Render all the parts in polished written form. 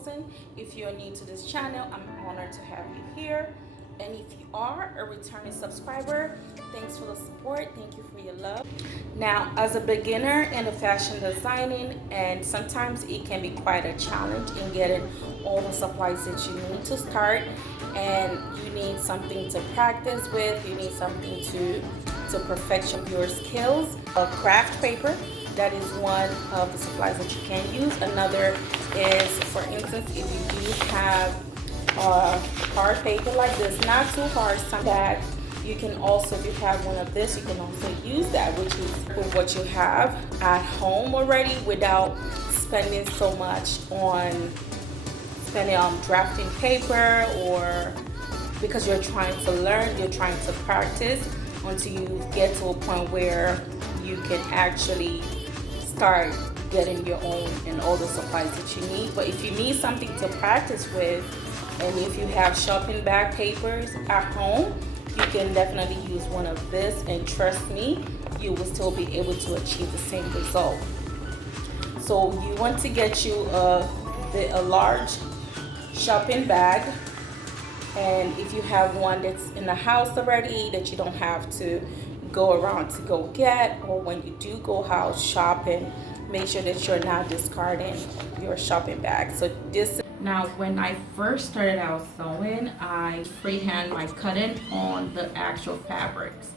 Wilson. If you're new to this channel, I'm honored to have you here. And if you are a returning subscriber, thanks for the support. Thank you for your love. Now, as a beginner in the fashion designing, and sometimes it can be quite a challenge in getting all the supplies that you need to start, and you need something to practice with, you need something to perfect your skills. A craft paper, that is one of the supplies that you can use. Another is, for instance, if you do have hard paper like this, not too hard, some that you can also, if you have one of this, you can also use that, which is with what you have at home already, without spending so much on drafting paper, or because you're trying to learn, you're trying to practice until you get to a point where you can actually start getting your own and all the supplies that you need. But if you need something to practice with, and if you have shopping bag papers at home, you can definitely use one of this, and trust me, you will still be able to achieve the same result. So you want to get you a large shopping bag, and if you have one that's in the house already that you don't have to go around to go get, or when you do go house shopping, make sure that you're not discarding your shopping bag. So this, now when I first started out sewing, I freehand my cutting on the actual fabrics.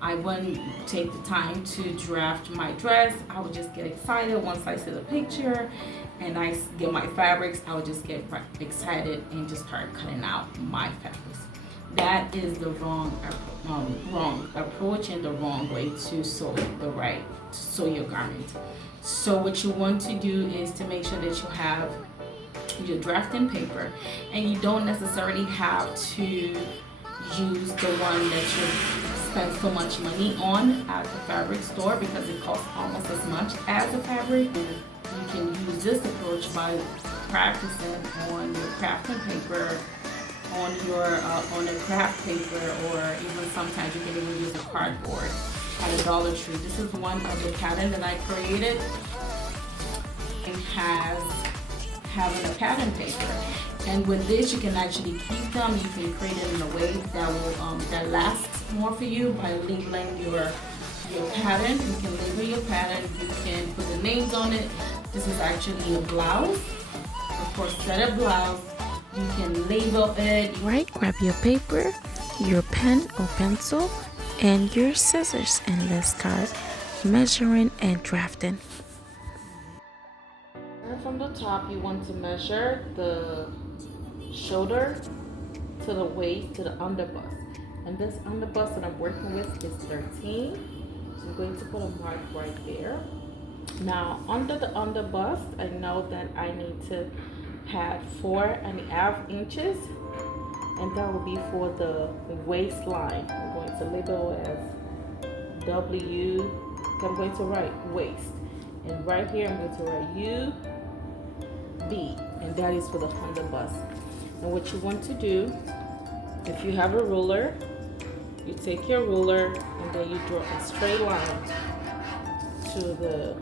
I wouldn't take the time to draft my dress. I would just get excited once I see the picture and I get my fabrics. I would just get excited and just start cutting out my fabrics. That is the wrong approach and the wrong way to sew your garment. So what you want to do is to make sure that you have your drafting paper, and you don't necessarily have to use the one that you spend so much money on at the fabric store, because it costs almost as much as the fabric. You can use this approach by practicing on your crafting paper, on a craft paper, or even sometimes you can even use a cardboard at a Dollar Tree. This is one of the pattern that I created, and has having a pattern paper. And with this, you can actually keep them. You can create it in a way that will that lasts more for you by labeling your pattern. You can label your pattern. You can put the names on it. This is actually a blouse, a corset blouse. You can label it. Right, grab your paper, your pen or pencil, and your scissors, and let's start measuring and drafting. From the top, you want to measure the shoulder to the waist to the underbust. And this underbust that I'm working with is 13. So I'm going to put a mark right there. Now, under the underbust, I know that I need to have 4.5 inches, and that will be for the waistline. I'm going to label as W. I'm going to write waist, and right here I'm going to write U B, and that is for the underbust. And what you want to do, if you have a ruler, you take your ruler and then you draw a straight line to the,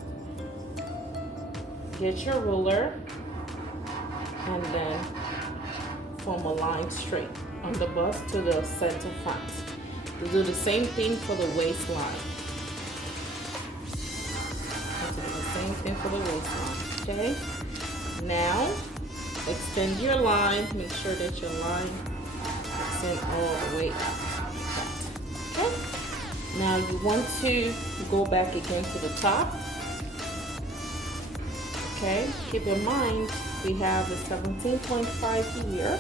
get your ruler and then form a line straight on the bust to the center front. You do the same thing for the waistline. Do the same thing for the waistline, okay? Now, extend your line. Make sure that your line extends all the way out. Okay? Now you want to go back again to the top. Okay? Keep in mind, we have the 17.5 here,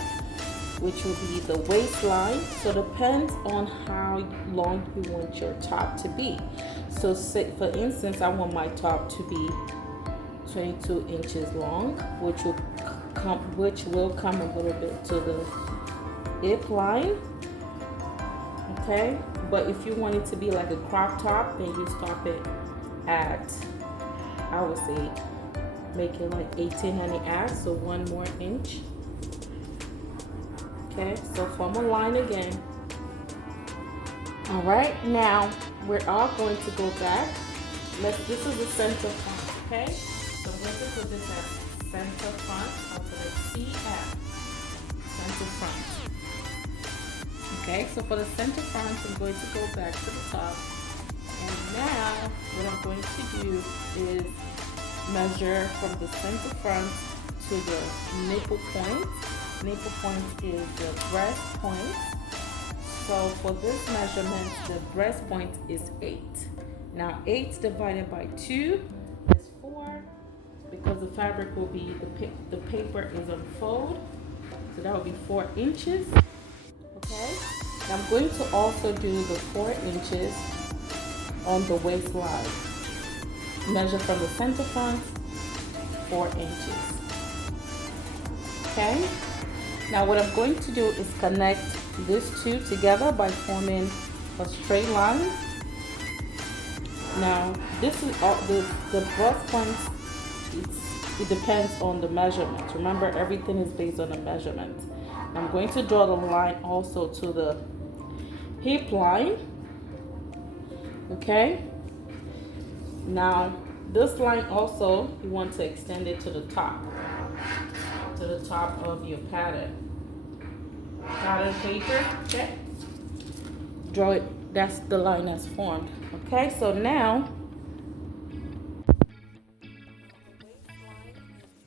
which will be the waistline. So it depends on how long you want your top to be. So say, for instance, I want my top to be 22 inches long, which will come a little bit to the hip line. Okay, but if you want it to be like a crop top, then you stop it at, I would say, make it like 18.5, so 1 more inch. Okay, so form a line again. All right, now we're all going to go back. This is the center front, okay? So I'm going to put this at center front. I'll put it Okay, so for the center front, I'm going to go back to the top. And now what I'm going to do is measure from the center front to the nipple point. Nipple point is the breast point. So for this measurement, the breast point is 8. Now 8 divided by 2 is 4, because the fabric will be, the paper is unfold. So that will be 4 inches. Okay. Now I'm going to also do the 4 inches on the waistline. Measure from the center front, 4 inches. Okay. Now what I'm going to do is connect these two together by forming a straight line. Now this is all the breast point. It depends on the measurement. Remember, everything is based on the measurement. I'm going to draw the line also to the hip line. Okay. Now this line also, you want to extend it to the top of your pattern paper. Okay. Draw it. That's the line that's formed. Okay. So now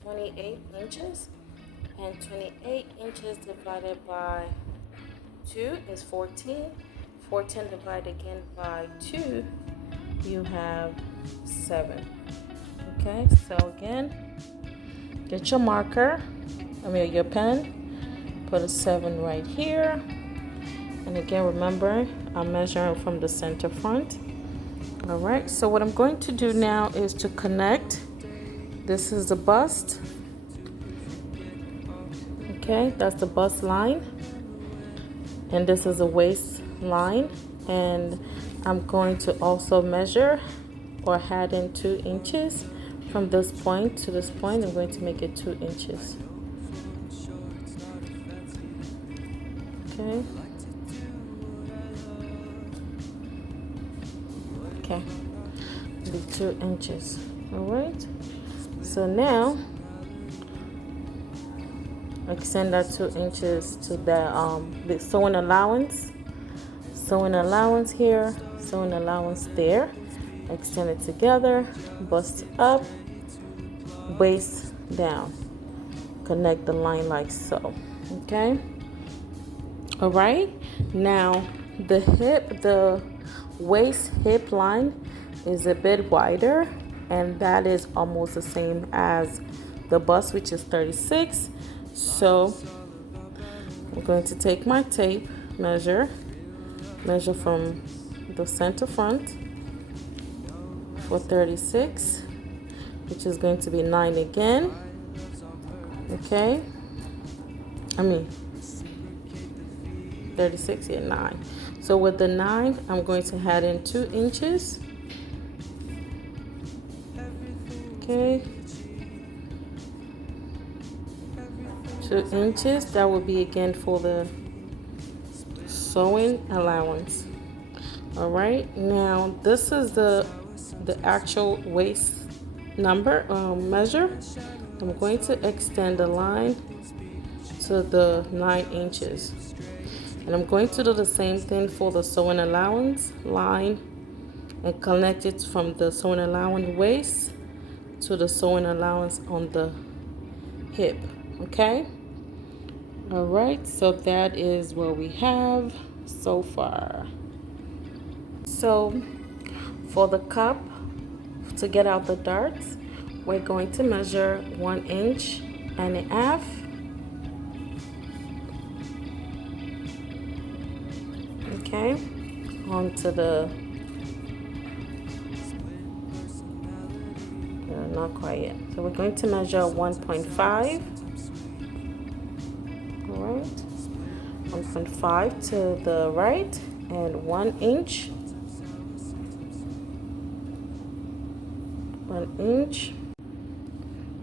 28 inches, and 28 inches divided by 2 is 14. 14 divided again by 2, you have 7. Okay, so again, get your marker, your pen, put a 7 right here. And again, remember, I'm measuring from the center front. All right, so what I'm going to do now is to connect. This is the bust. Okay, that's the bust line. And this is the waist line. And I'm going to also measure or add in 2 inches from this point to this point. I'm going to make it 2 inches. Okay. Okay. Be 2 inches. All right. So now extend that 2 inches to the sewing allowance. Sewing allowance here, sewing allowance there. Extend it together, bust up, waist down. Connect the line like so. Okay. All right. Now the waist hip line is a bit wider, and that is almost the same as the bust, which is 36. So I'm going to take my tape, measure from the center front for 36, which is going to be 9 again. Okay, 36, yeah, 9. So with the 9, I'm going to add in 2 inches. Okay, 2 inches. That will be again for the sewing allowance. All right, now this is the actual waist number measure. I'm going to extend the line to the 9 inches, and I'm going to do the same thing for the sewing allowance line and connect it from the sewing allowance waist to the sewing allowance on the hip. Okay. All right, so that is what we have so far. So for the cup, to get out the darts, we're going to measure 1 inch and a half. Okay, onto the not quite yet. So we're going to measure 1.5. All right, 1.5 to the right and 1 inch. 1 inch.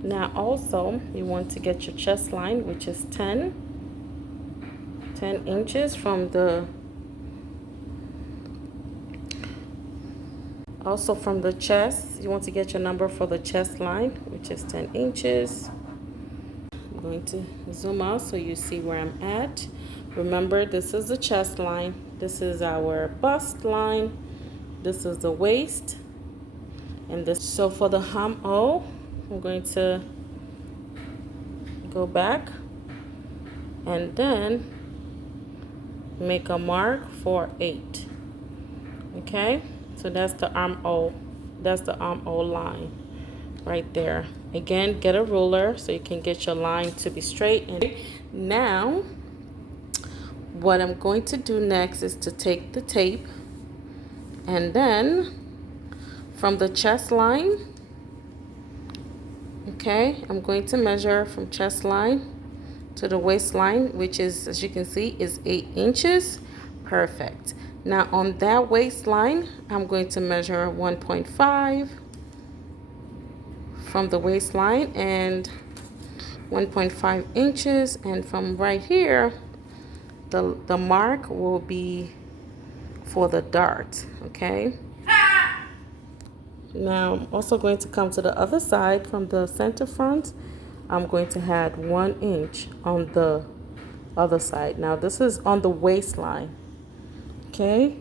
Now also you want to get your chest line, which is 10 inches from the chest. You want to get your number for the chest line, which is 10 inches. I'm going to zoom out so you see where I'm at. Remember, this is the chest line, this is our bust line, this is the waist, and this. So for the hem O, I'm going to go back and then make a mark for 8. Okay, so that's the arm O, that's the arm O line right there. Again, get a ruler so you can get your line to be straight. And now what I'm going to do next is to take the tape, and then from the chest line, okay, I'm going to measure from chest line to the waistline, which is, as you can see, is 8 inches. Perfect. Now on that waistline, I'm going to measure 1.5 from the waistline and 1.5 inches, and from right here, the mark will be for the dart. Okay, now I'm also going to come to the other side. From the center front, I'm going to add 1 inch on the other side. Now this is on the waistline. Okay,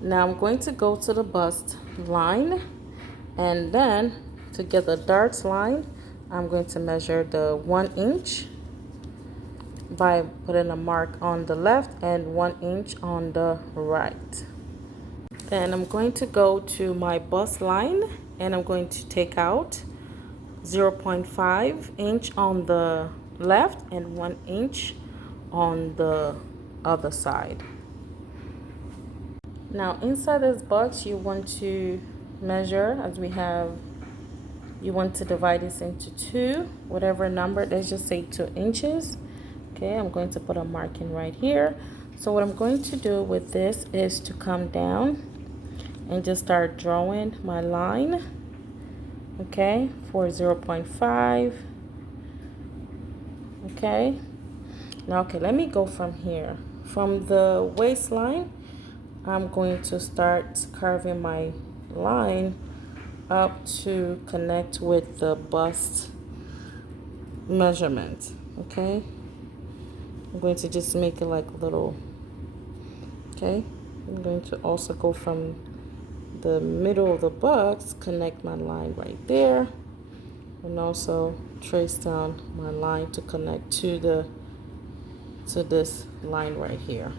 now I'm going to go to the bust line, and then to get the darts line, I'm going to measure the 1 inch by putting a mark on the left and 1 inch on the right. Then I'm going to go to my bust line, and I'm going to take out 0.5 inch on the left and 1 inch on the other side. Now inside this box, you want to measure, as we have, you want to divide this into 2, whatever number, let's just say 2 inches. Okay, I'm going to put a marking right here. So what I'm going to do with this is to come down and just start drawing my line, okay, for 0.5. Okay, now, okay, let me go from here. From the waistline, I'm going to start carving my line up to connect with the bust measurement. Okay, I'm going to just make it like a little, okay, I'm going to also go from the middle of the box, connect my line right there, and also trace down my line to connect to this line right here.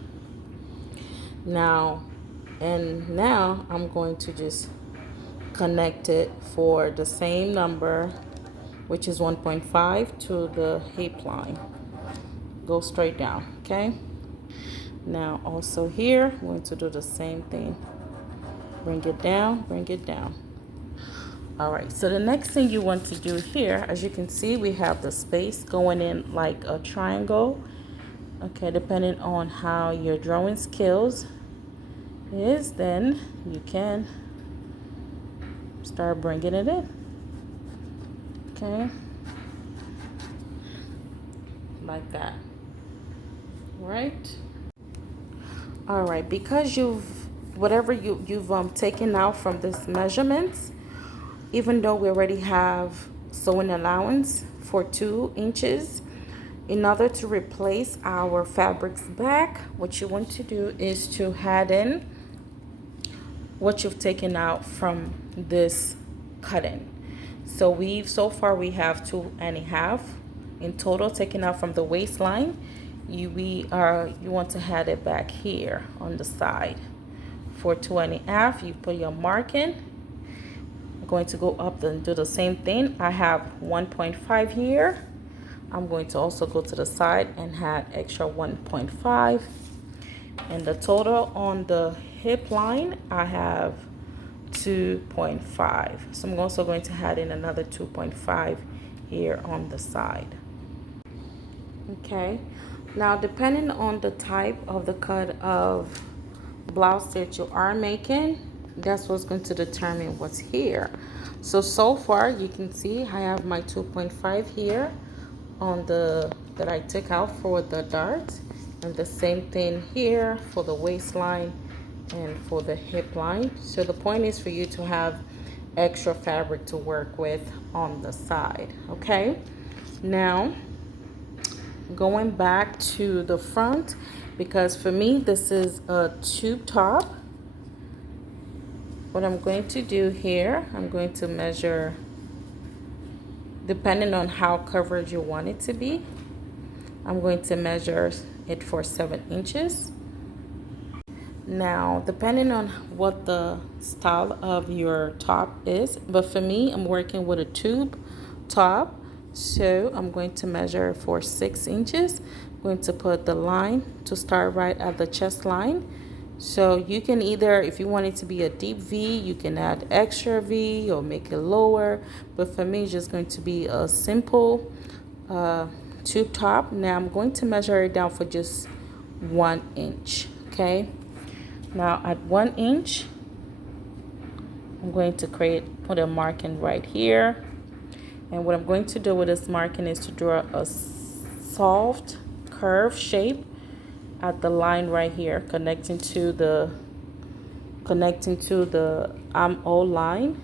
Now I'm going to just connect it for the same number, which is 1.5, to the hip line. Go straight down. Okay, now also here I'm going to do the same thing. Bring it down, bring it down. All right, so the next thing you want to do here, as you can see, we have the space going in like a triangle. Okay, depending on how your drawing skills is, then you can start bringing it in. Okay, like that. Right. All right, because whatever you've taken out from this measurements, even though we already have sewing allowance for 2 inches, in order to replace our fabrics back, what you want to do is to add in what you've taken out from this cutting. So so far we have 2.5 in total taken out from the waistline. You want to add it back here on the side for 2.5. You put your mark in. I'm going to go up and do the same thing. I have 1.5 here. I'm going to also go to the side and add extra 1.5, and the total on the hip line I have 2.5. So I'm also going to add in another 2.5 here on the side. Okay, now depending on the type of the cut of blouse that you are making, that's what's going to determine what's here. So far you can see I have my 2.5 here on that I took out for the dart, and the same thing here for the waistline and for the hip line. So the point is for you to have extra fabric to work with on the side. Okay, now going back to the front, because for me this is a tube top. What I'm going to do here, I'm going to measure, depending on how covered you want it to be, I'm going to measure it for 7 inches. Now, depending on what the style of your top is, but for me, I'm working with a tube top, so I'm going to measure for 6 inches. I'm going to put the line to start right at the chest line. So you can either, if you want it to be a deep V, you can add extra V or make it lower, but for me, it's just going to be a simple tube top. Now I'm going to measure it down for just 1 inch. Okay, now at 1 inch, I'm going to put a marking right here, and what I'm going to do with this marking is to draw a soft curve shape at the line right here, connecting to the O line.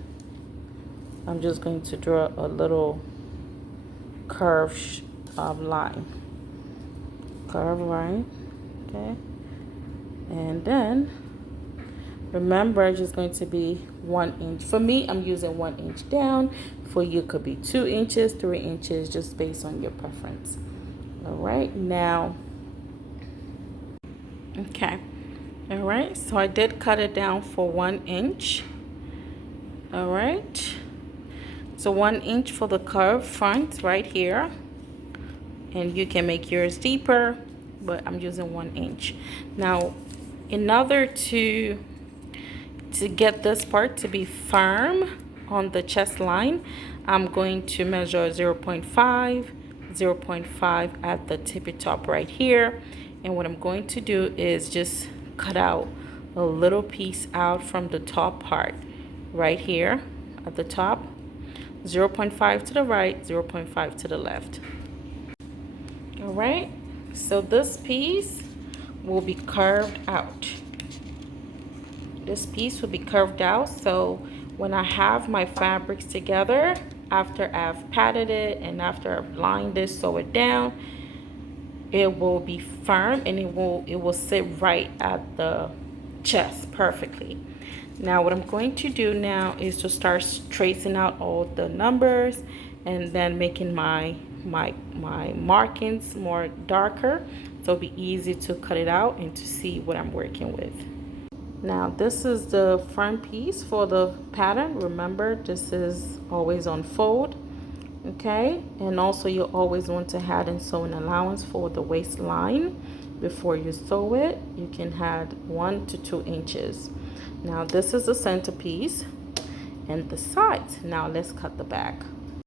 I'm just going to draw a little curve line, okay, and then remember it's just going to be 1 inch. For me, I'm using 1 inch down. For you, it could be 2 inches, 3 inches, just based on your preference. All right, now, okay, all right, so I did cut it down for 1 inch. All right, so 1 inch for the curve front right here, and you can make yours deeper, but I'm using 1 inch. Now, in order to get this part to be firm on the chest line, I'm going to measure 0.5 at the tippy top right here. And what I'm going to do is just cut out a little piece out from the top part right here at the top. 0.5 to the right, 0.5 to the left. All right, so this piece will be curved out. This piece will be curved out, so when I have my fabrics together, after I've patted it and after I've lined it, sew it down, it will be firm and it will sit right at the chest perfectly. Now what I'm going to do now is to start tracing out all the numbers and then making my markings more darker, so it'll be easy to cut it out and to see what I'm working with. Now this is the front piece for the pattern. Remember, this is always on fold, okay? And also you always want to add in sewing allowance for the waistline. Before you sew it, you can add 1 to 2 inches. Now this is the center piece and the sides. Now let's cut the back.